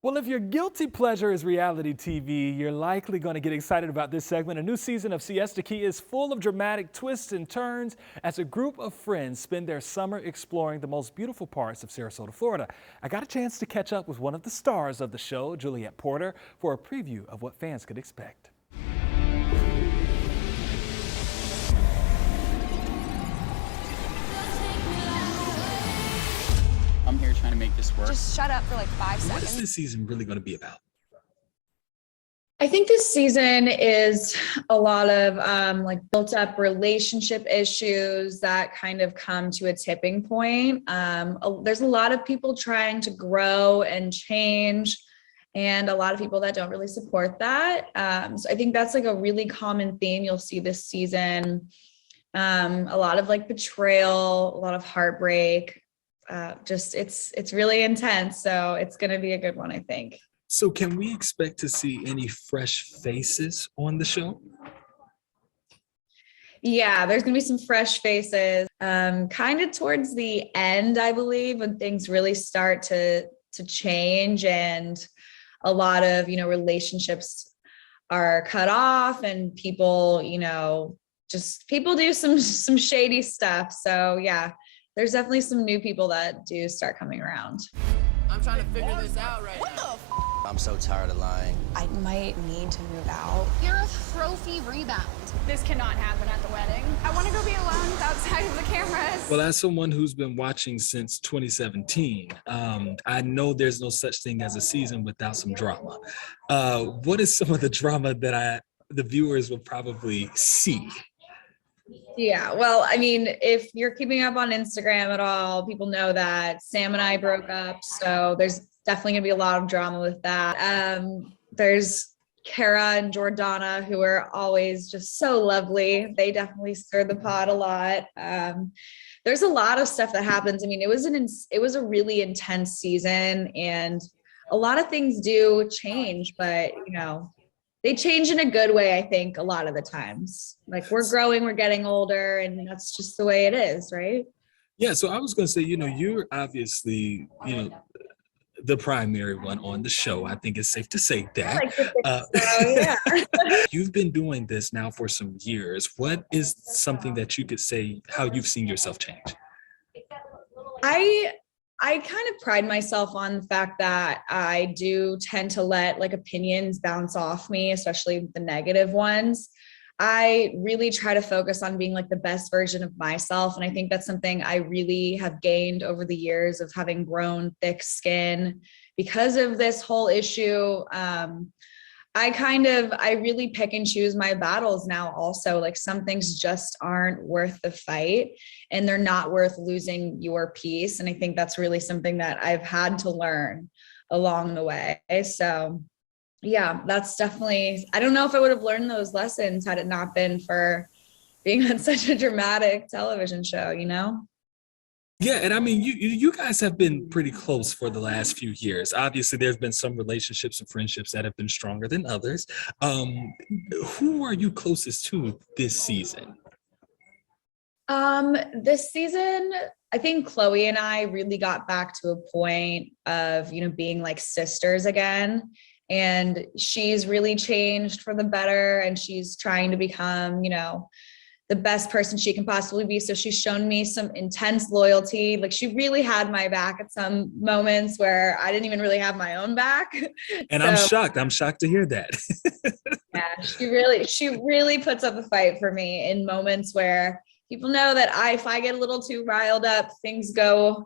Well, if your guilty pleasure is reality TV, you're likely going to get excited about this segment. A new season of Siesta Key is full of dramatic twists and turns as a group of friends spend their summer exploring the most beautiful parts of Sarasota, Florida. I got a chance to catch up with one of the stars of the show, Julliette Porter, for a preview of what fans could expect. I'm here trying to make this work. Just shut up for like 5 What is seconds. this season really going to be about? I think this season is a lot of like built up relationship issues that kind of come to a tipping point. There's a lot of people trying to grow and change, and a lot of people that don't really support that. So I think that's like a really common theme you'll see this season. A lot of like betrayal, a lot of heartbreak. Just it's really intense. So it's going to be a good one, I think. So can we expect to see any fresh faces on the show? Yeah, there's gonna be some fresh faces. Kind of towards the end, I believe, when things really start to change and a lot of relationships are cut off and people, just people do some shady stuff. So yeah, there's definitely some new people that do start coming around. I'm trying to figure this out right now. I'm so tired of lying. I might need to move out. You're a trophy rebound. This cannot happen at the wedding. I want to go be alone outside of the cameras. Well, as someone who's been watching since 2017, I know there's no such thing as a season without some drama. What is some of the drama that the viewers will probably see? Yeah, well, I mean, if you're keeping up on Instagram at all, people know that Sam and I broke up. So there's definitely gonna be a lot of drama with that. There's Kara and Jordana, who are always just so lovely. They definitely stir the pot a lot. There's a lot of stuff that happens. I mean, it was a really intense season, and a lot of things do change, but they change in a good way, I think, a lot of the times. Like, we're growing, we're getting older, and that's just the way it is, right? Yeah, so I was going to say, you're obviously, the primary one on the show. I think it's safe to say that. I like to think so, yeah. You've been doing this now for some years. What is something that you could say how you've seen yourself change? I kind of pride myself on the fact that I do tend to let like opinions bounce off me, especially the negative ones. I really try to focus on being like the best version of myself. And I think that's something I really have gained over the years of having grown thick skin because of this whole issue. I really pick and choose my battles now also. Like, some things just aren't worth the fight and they're not worth losing your peace. And I think that's really something that I've had to learn along the way. So yeah, that's definitely, I don't know if I would have learned those lessons had it not been for being on such a dramatic television show, Yeah, and I mean, you guys have been pretty close for the last few years. Obviously, there's been some relationships and friendships that have been stronger than others. Who are you closest to this season? This season, I think Chloe and I really got back to a point of, being like sisters again. And she's really changed for the better, and she's trying to become, the best person she can possibly be. So she's shown me some intense loyalty. Like, she really had my back at some moments where I didn't even really have my own back. And So, I'm shocked to hear that. yeah, she really puts up a fight for me in moments where people know that if I get a little too riled up, things go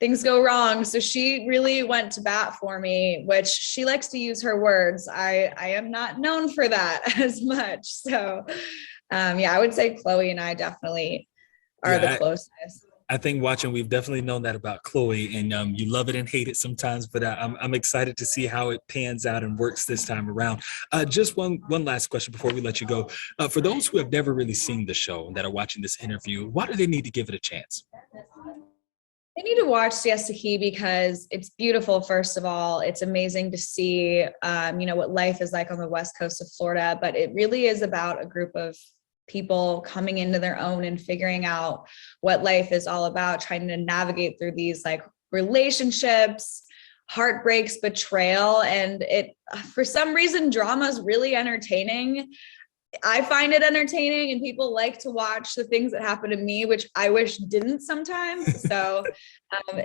wrong. So she really went to bat for me, which she likes to use her words. I am not known for that as much. So yeah, I would say Chloe and I definitely are the closest. I think watching, we've definitely known that about Chloe, and you love it and hate it sometimes, but I'm excited to see how it pans out and works this time around. Just one last question before we let you go. For those who have never really seen the show and that are watching this interview, why do they need to give it a chance? They need to watch Siesta Key because it's beautiful. First of all, it's amazing to see, what life is like on the west coast of Florida, but it really is about a group of people coming into their own and figuring out what life is all about, trying to navigate through these like relationships, heartbreaks, betrayal, and for some reason, drama is really entertaining. I find it entertaining, and people like to watch the things that happen to me, which I wish didn't sometimes. So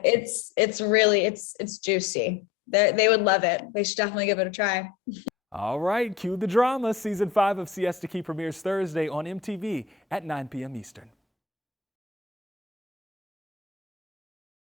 it's really juicy. They would love it. They should definitely give it a try. All right, cue the drama. Season 5 of Siesta Key premieres Thursday on MTV at 9 p.m. Eastern.